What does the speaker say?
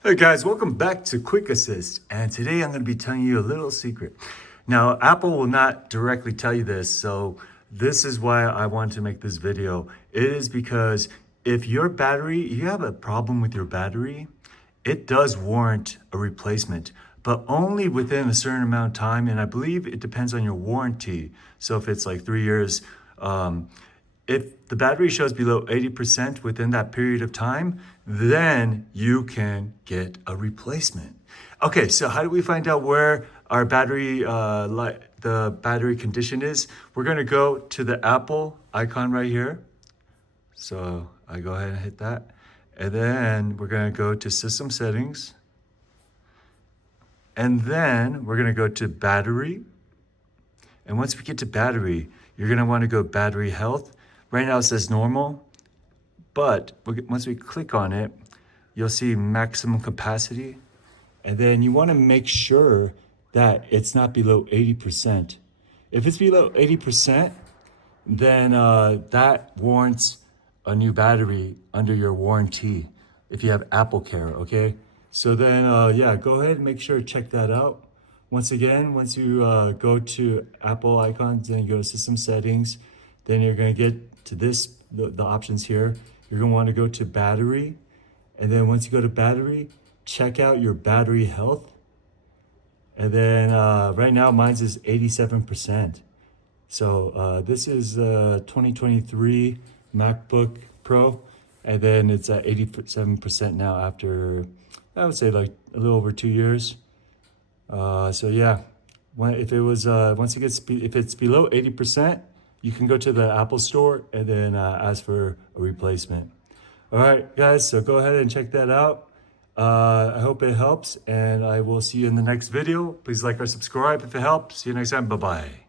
Hey guys, welcome back to Quick Assist. And today I'm going to be telling you a little secret. Now, Apple will not directly tell you this, so this is why I want to make this video. It is because if your battery, you have a problem with your battery, it does warrant a replacement, but only within a certain amount of time. And I believe it depends on your warranty. So if it's like 3 years, if the battery shows below 80% within that period of time, then you can get a replacement. Okay, so how do we find out where our battery, the battery condition is? We're gonna go to the Apple icon right here. So I go ahead and hit that. And then we're gonna go to System Settings. And then we're gonna go to Battery. And once we get to Battery, you're gonna wanna go Battery Health. Right now it says normal, but once we click on it, you'll see maximum capacity. And then you wanna make sure that it's not below 80%. If it's below 80%, then that warrants a new battery under your warranty if you have AppleCare, okay? So then, yeah, go ahead and make sure to check that out. Once again, once you go to Apple icons, then you go to System Settings, then you're gonna get to the options here. You're gonna wanna go to Battery, and then once you go to Battery, check out your battery health. And then right now, mine's is 87%. So this is 2023 MacBook Pro, and then it's at 87% now after, I would say like a little over 2 years. So yeah, if it's below 80%, you can go to the Apple Store and then ask for a replacement. All right, guys, so go ahead and check that out. I hope it helps, and I will see you in the next video. Please like or subscribe if it helps. See you next time. Bye-bye.